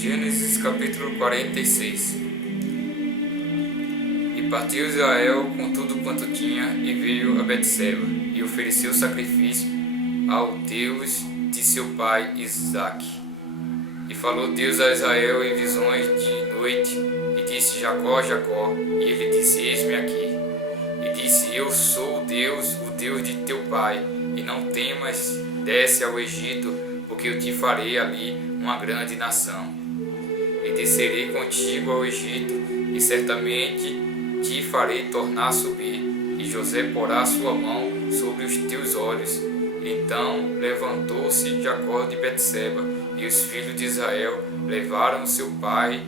Gênesis capítulo 46. E partiu Israel com tudo quanto tinha e veio a Betseba e ofereceu sacrifício ao Deus de seu pai Isaque. E falou Deus a Israel em visões de noite e disse: Jacó, Jacó. E ele disse: Eis-me aqui. E disse: Eu sou o Deus de teu pai, e não temas, desce ao Egito, porque eu te farei ali uma grande nação. E descerei contigo ao Egito, e certamente te farei tornar a subir, e José porá sua mão sobre os teus olhos. Então levantou-se Jacó de Betseba, e os filhos de Israel levaram seu pai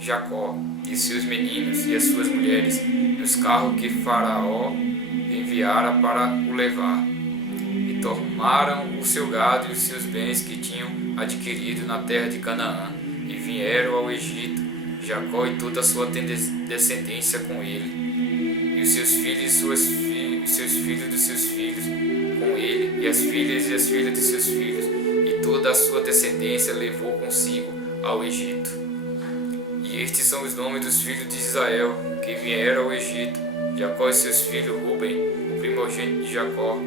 Jacó e seus meninos e as suas mulheres nos carros que Faraó enviara para o levar. E tomaram o seu gado e os seus bens que tinham adquirido na terra de Canaã, e vieram ao Egito, Jacó e toda a sua descendência com ele, e os seus filhos e seus filhos dos seus filhos com ele, e as filhas de seus filhos, e toda a sua descendência levou consigo ao Egito. E estes são os nomes dos filhos de Israel que vieram ao Egito: Jacó e seus filhos, Ruben, o primogênito de Jacó.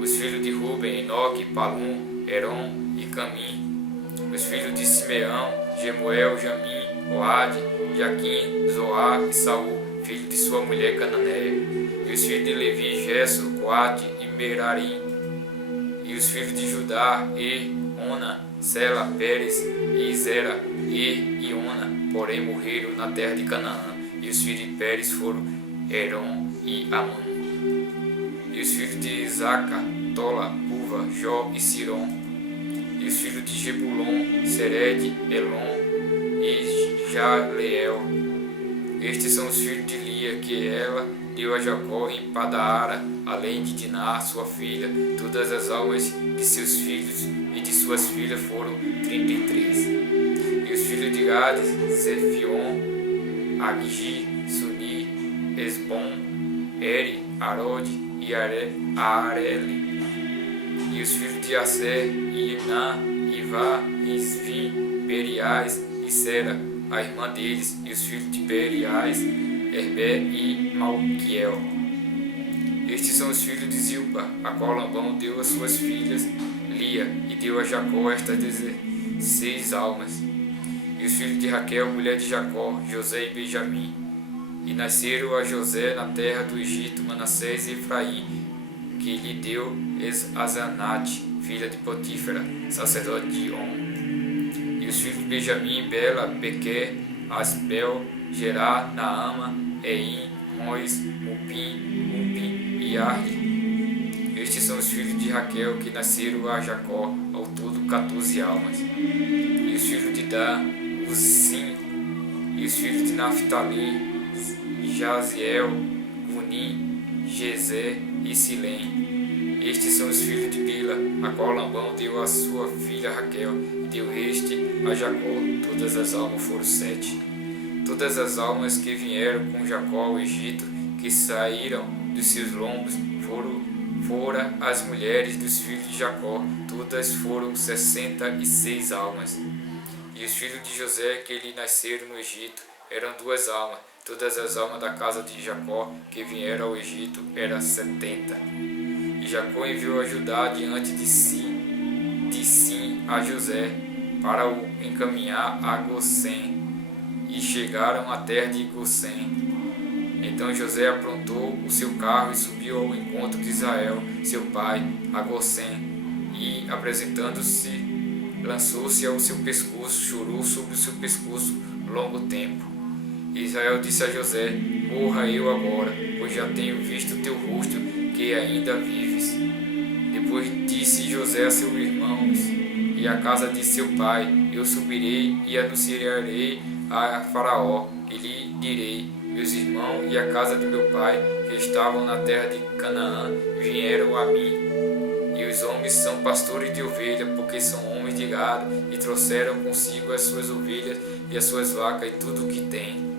Os filhos de Ruben: Enoque, Palum, Heron e Camim. Os filhos de Simeão: Jemuel, Jamim, Oade, Jaquim, Zoar e Saul, filho de sua mulher Cananeia. E os filhos de Levi: Gesso, Coate e Merarim. E os filhos de Judá: Ona, Sela, Pérez e Zera e Iona, porém morreram na terra de Canaã. E os filhos de Pérez foram Heron e Amon. E os filhos de Isaca: Tola, Puva, Jó e Siron. E os filhos de Jebulon: Sered, Elon e Jaleel. Estes são os filhos de Lia, que ela deu a Jacó em Padaara, além de Diná, sua filha. Todas as almas de seus filhos e de suas filhas foram 33. E os filhos de Gades: Zefion, Aggi, Suni, Esbom, Eri, Arode e Areli. E os filhos de Aser: Iná, Ivá, Isvi, Beriais e Sera, a irmã deles. E os filhos de Beriais: Herbe e Malquiel. Estes são os filhos de Zilpa, a qual Labão deu às suas filhas Lia, e deu a Jacó estas 16 almas. E os filhos de Raquel, mulher de Jacó, José e Benjamim. E nasceram a José na terra do Egito Manassés e Efraim, que lhe deu Azanate, filha de Potífera, sacerdote de On. E os filhos de Benjamim: Bela, Bequer, Asbel, Gerá, Naama, Eim, Mois, Mupim e Arli. Estes são os filhos de Raquel que nasceram a Jacó, ao todo 14 almas. E os filhos de Dan: Uzim. E os filhos de Naphtali: Jaziel, Gunim, Gezé e Silém. Estes são os filhos de Bila, a qual Labão deu a sua filha Raquel, e deu este a Jacó. Todas as almas foram 7. Todas as almas que vieram com Jacó ao Egito, que saíram dos seus lombos, foram as mulheres dos filhos de Jacó. Todas foram 66 almas. E os filhos de José que lhe nasceram no Egito eram 2 almas. Todas as almas da casa de Jacó que vieram ao Egito eram 70. E Jacó enviou a Judá diante de Sim a José, para o encaminhar a Gosém. E chegaram à terra de Gosém. Então José aprontou o seu carro e subiu ao encontro de Israel, seu pai, a Gosém. E, apresentando-se, lançou-se ao seu pescoço, chorou sobre o seu pescoço longo tempo. E Israel disse a José: Morra eu agora, pois já tenho visto o teu rosto, que ainda vives. Depois disse José a seus irmãos e à casa de seu pai: Eu subirei e anunciarei a Faraó, e lhe direi: Meus irmãos e a casa de meu pai, que estavam na terra de Canaã, vieram a mim. E os homens são pastores de ovelha, porque são homens de gado, e trouxeram consigo as suas ovelhas e as suas vacas e tudo o que têm.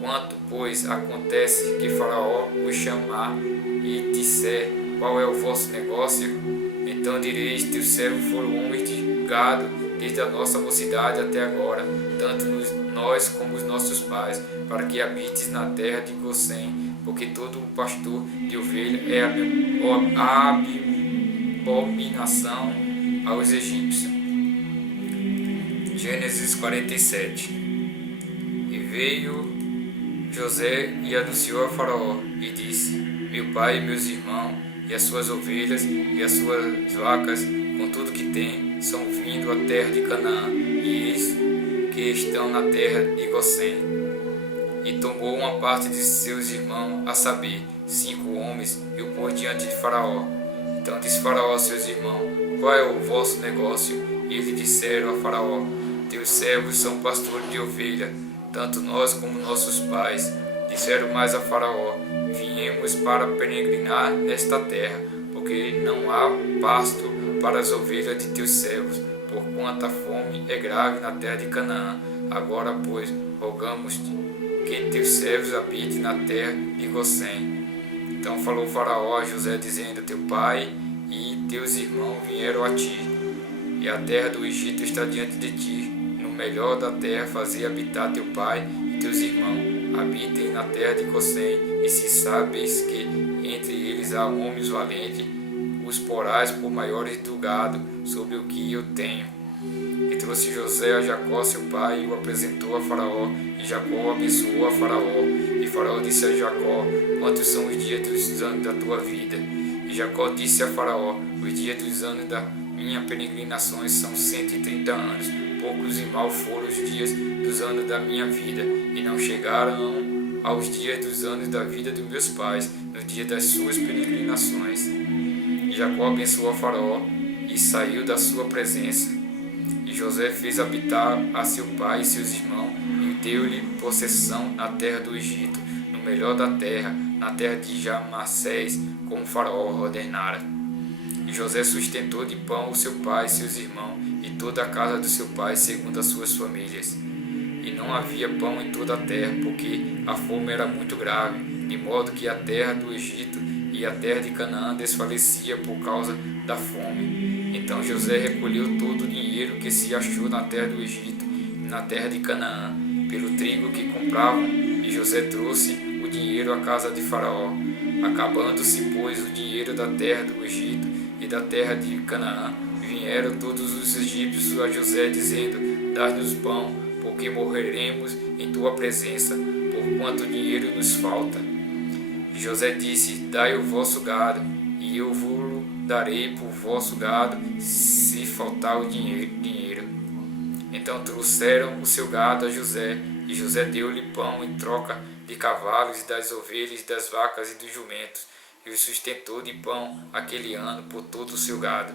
Quanto, pois, acontece que Faraó vos chamar e disser: Qual é o vosso negócio? Então direis: Teus servos foram homens de gado, desde a nossa mocidade até agora, tanto nós como os nossos pais, para que habites na terra de Gosém, porque todo pastor de ovelha é abominação aos egípcios. Gênesis 47. E veio José e anunciou a Faraó, e disse: Meu pai e meus irmãos, e as suas ovelhas, e as suas vacas, com tudo que tem, são vindo à terra de Canaã, e eis que estão na terra de Gosém. E tomou uma parte de seus irmãos, a saber, 5 homens, e o pôs diante de Faraó. Então disse Faraó aos seus irmãos: Qual é o vosso negócio? E eles disseram a Faraó: Teus servos são pastores de ovelha, tanto nós como nossos pais. Disseram mais a Faraó: Viemos para peregrinar nesta terra, porque não há pasto para as ovelhas de teus servos, porquanto a fome é grave na terra de Canaã. Agora, pois, rogamos-te que teus servos habitem na terra de Gosém. Então falou Faraó a José, dizendo: Teu pai e teus irmãos vieram a ti, e a terra do Egito está diante de ti. No melhor da terra fazei habitar teu pai e teus irmãos. Habitem na terra de Gosém, e se sabes que entre eles há homens valentes, os porás por maiores do gado, sobre o que eu tenho. E trouxe José a Jacó seu pai, e o apresentou a Faraó, e Jacó abençoou a Faraó. E Faraó disse a Jacó: Quantos são os dias dos anos da tua vida? E Jacó disse a Faraó: Os dias dos anos da minha peregrinações são 130 anos. Poucos e mal foram os dias dos anos da minha vida, e não chegaram aos dias dos anos da vida dos meus pais, no dia das suas peregrinações. E Jacó abençoou a Faraó, e saiu da sua presença. E José fez habitar a seu pai e seus irmãos, e deu-lhe possessão na terra do Egito, no melhor da terra, na terra de Jamassés, como Faraó ordenara. E José sustentou de pão o seu pai e seus irmãos, e toda a casa do seu pai, segundo as suas famílias. E não havia pão em toda a terra, porque a fome era muito grave, de modo que a terra do Egito e a terra de Canaã desfalecia por causa da fome. Então José recolheu todo o dinheiro que se achou na terra do Egito e na terra de Canaã, pelo trigo que compravam, e José trouxe o dinheiro à casa de Faraó. Acabando-se, pois, o dinheiro da terra do Egito e da terra de Canaã, vieram todos os egípcios a José, dizendo: Dá-nos pão, porque morreremos em tua presença, porquanto dinheiro nos falta. E José disse: Dai o vosso gado, e eu vos darei por vosso gado, se faltar o dinheiro. Então trouxeram o seu gado a José, e José deu-lhe pão em troca de cavalos, das ovelhas, das vacas e dos jumentos, e o sustentou de pão aquele ano por todo o seu gado.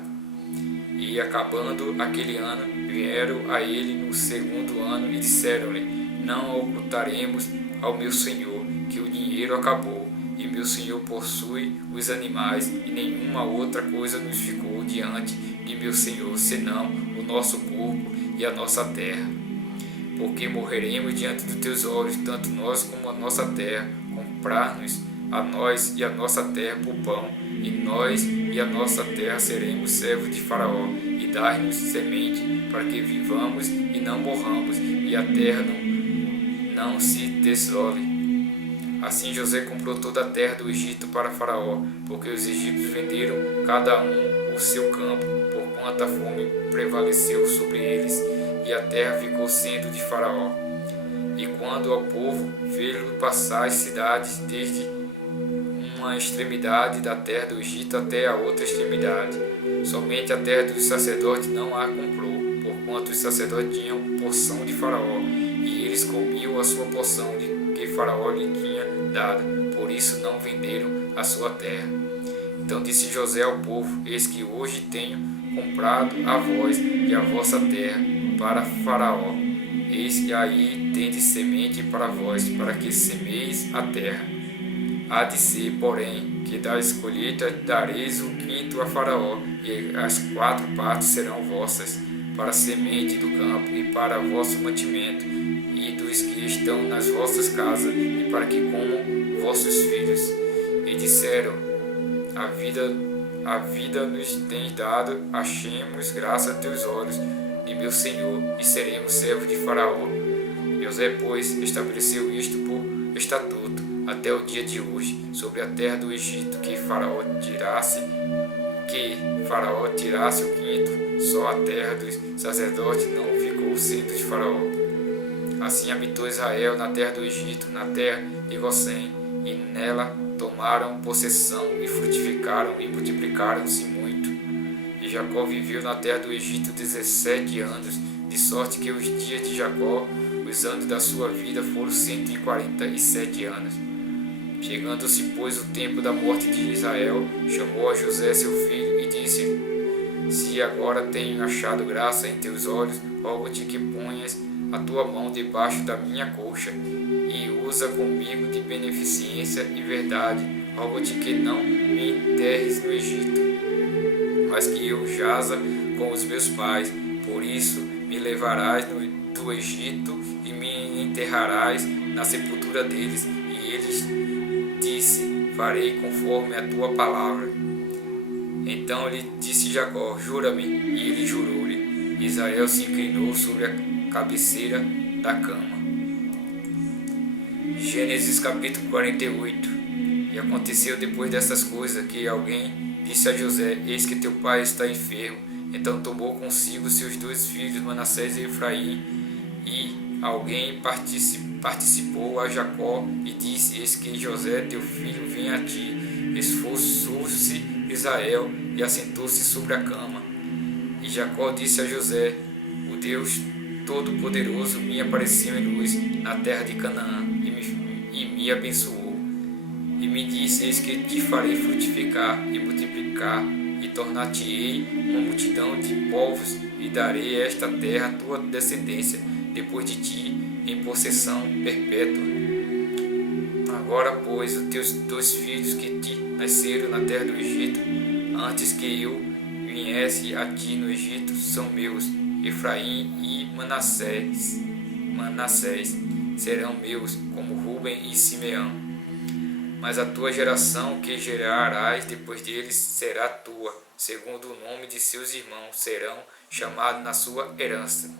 E acabando aquele ano, vieram a ele no segundo ano e disseram-lhe: Não ocultaremos ao meu senhor que o dinheiro acabou, e meu senhor possui os animais, e nenhuma outra coisa nos ficou diante de meu senhor, senão o nosso corpo e a nossa terra. Porque morreremos diante dos teus olhos, tanto nós como a nossa terra. Comprar-nos a nós e a nossa terra por pão, e nós e a nossa terra seremos servos de Faraó, e dar-nos semente, para que vivamos e não morramos, e a terra não se desole. Assim José comprou toda a terra do Egito para Faraó, porque os egípcios venderam cada um o seu campo, porquanto a fome prevaleceu sobre eles, e a terra ficou sendo de Faraó. E quando ao povo vê-lo passar as cidades desde uma extremidade da terra do Egito até a outra extremidade, somente a terra dos sacerdotes não a comprou, porquanto os sacerdotes tinham porção de Faraó, e eles comiam a sua porção de que Faraó lhe tinha dado, por isso não venderam a sua terra. Então disse José ao povo: Eis que hoje tenho comprado a vós e a vossa terra para Faraó. Eis que aí tendes semente para vós, para que semeis a terra. Há de ser, porém, que das colheitas dareis o quinto a Faraó, e as 4 partes serão vossas, para a semente do campo e para vosso mantimento, e dos que estão nas vossas casas, e para que comam vossos filhos. E disseram: A vida nos tens dado, achemos graça a teus olhos, de meu senhor e seremos servos de Faraó. José, pois, estabeleceu isto por estatuto até o dia de hoje sobre a terra do Egito, que Faraó tirasse o quinto, só a terra dos sacerdotes não ficou sendo de Faraó. Assim habitou Israel na terra do Egito, na terra de Gosém, e nela tomaram possessão e frutificaram e multiplicaram-se muito. E Jacó viveu na terra do Egito 17 anos, de sorte que os dias de Jacó, os anos da sua vida, foram 147 anos. Chegando-se, pois, o tempo da morte de Israel, chamou a José seu filho e disse: Se agora tenho achado graça em teus olhos, rogo-te que ponhas a tua mão debaixo da minha coxa e usa comigo de beneficência e verdade. Rogo-te que não me enterres no Egito, mas que eu jaza com os meus pais. Por isso me levarás do Egito e me enterrarás na sepultura deles. E eles disse: Farei conforme a tua palavra. Então lhe disse Jacó: Jura-me. E ele jurou-lhe. Israel se inclinou sobre a cabeceira da cama. Gênesis capítulo 48. E aconteceu depois dessas coisas que alguém disse a José: Eis que teu pai está enfermo. Então tomou consigo seus 2 filhos, Manassés e Efraim, e alguém participou a Jacó e disse: Eis que José teu filho vem a ti. Esforçou-se Israel e assentou-se sobre a cama. E Jacó disse a José: O Deus Todo-Poderoso me apareceu em luz na terra de Canaã e me abençoou. E me disse: Eis que te farei frutificar e multiplicar, e tornar-te-ei uma multidão de povos, e darei esta terra à tua descendência depois de ti em possessão perpétua. Agora, pois, os teus 2 filhos que te nasceram na terra do Egito, antes que eu viesse a ti no Egito, são meus. Efraim e Manassés serão meus, como Ruben e Simeão. Mas a tua geração que gerarás depois deles será tua, segundo o nome de seus irmãos, serão chamados na sua herança.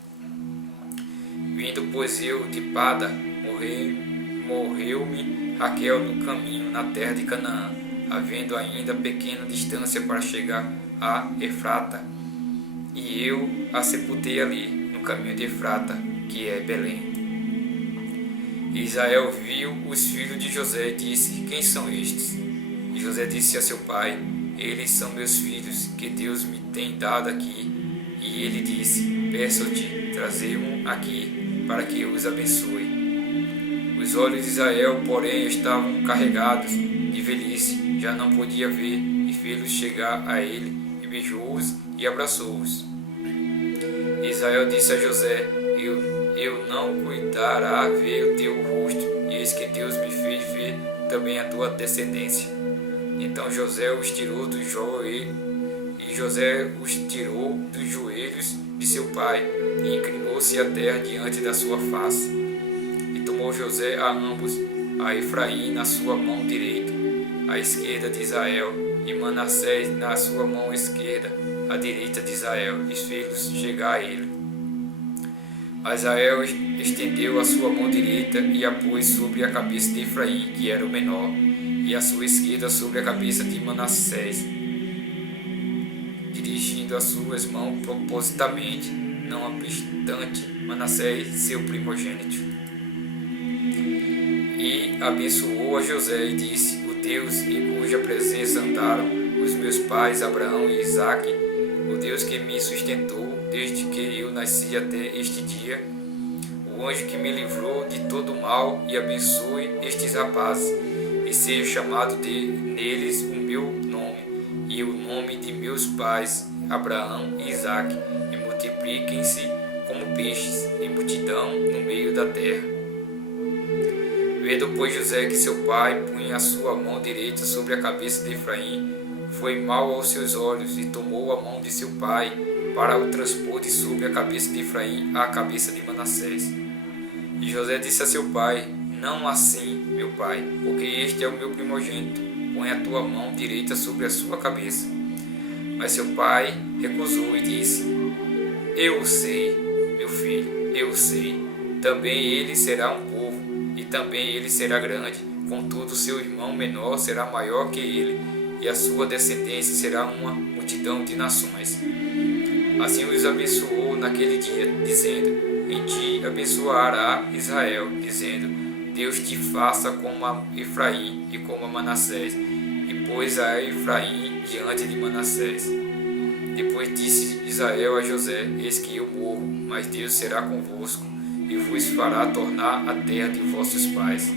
Vindo, pois, eu de Pada, morreu-me Raquel no caminho, na terra de Canaã, havendo ainda pequena distância para chegar a Efrata, e eu a sepultei ali, no caminho de Efrata, que é Belém. E Israel viu os filhos de José e disse: Quem são estes? E José disse a seu pai: Eles são meus filhos, que Deus me tem dado aqui. E ele disse: Peço-te, trazei-mo aqui, para que eu os abençoe. Os olhos de Israel, porém, estavam carregados de velhice, já não podia ver, e fê-los chegar a ele, e beijou-os e abraçou-os. Israel disse a José: Eu não cuidará ver o teu rosto, e eis que Deus me fez ver também a tua descendência. Então José os tirou dos joelhos de seu pai, e inclinou-se a terra diante da sua face. E tomou José a ambos, a Efraim na sua mão direita, à esquerda de Israel, e Manassés na sua mão esquerda, à direita de Israel, e fez-los chegar a ele. Mas Israel estendeu a sua mão direita e a pôs sobre a cabeça de Efraim, que era o menor, e a sua esquerda sobre a cabeça de Manassés, dirigindo as suas mãos propositamente, não obstante Manassés, seu primogênito. E abençoou a José e disse: O Deus em cuja presença andaram os meus pais Abraão e Isaque, o Deus que me sustentou desde que eu nasci até este dia, o anjo que me livrou de todo mal, e abençoe estes rapazes, e seja chamado neles o meu nome e o nome de meus pais Abraão e Isaque, e multipliquem-se como peixes em multidão no meio da terra. Vendo, pois, José que seu pai punha a sua mão direita sobre a cabeça de Efraim, foi mal aos seus olhos, e tomou a mão de seu pai para o transpor de sobre a cabeça de Efraim à cabeça de Manassés. E José disse a seu pai: Não assim, meu pai, porque este é o meu primogênito, põe a tua mão direita sobre a sua cabeça. Mas seu pai recusou e disse: Eu o sei, meu filho, eu o sei. Também ele será um povo, e também ele será grande. Contudo, seu irmão menor será maior que ele, e a sua descendência será uma multidão de nações. Assim os abençoou naquele dia, dizendo: Em ti abençoará Israel, dizendo: Deus te faça como a Efraim e como a Manassés. E pôs a Efraim diante de Manassés. Depois disse Israel a José: Eis que eu morro, mas Deus será convosco, e vos fará tornar a terra de vossos pais.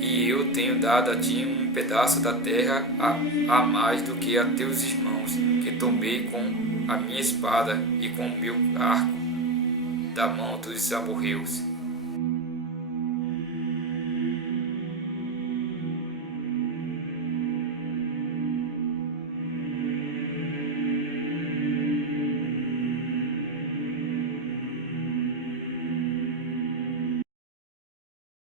E eu tenho dado a ti um pedaço da terra a mais do que a teus irmãos, que tomei com a minha espada e com o meu arco da mão dos amorreus.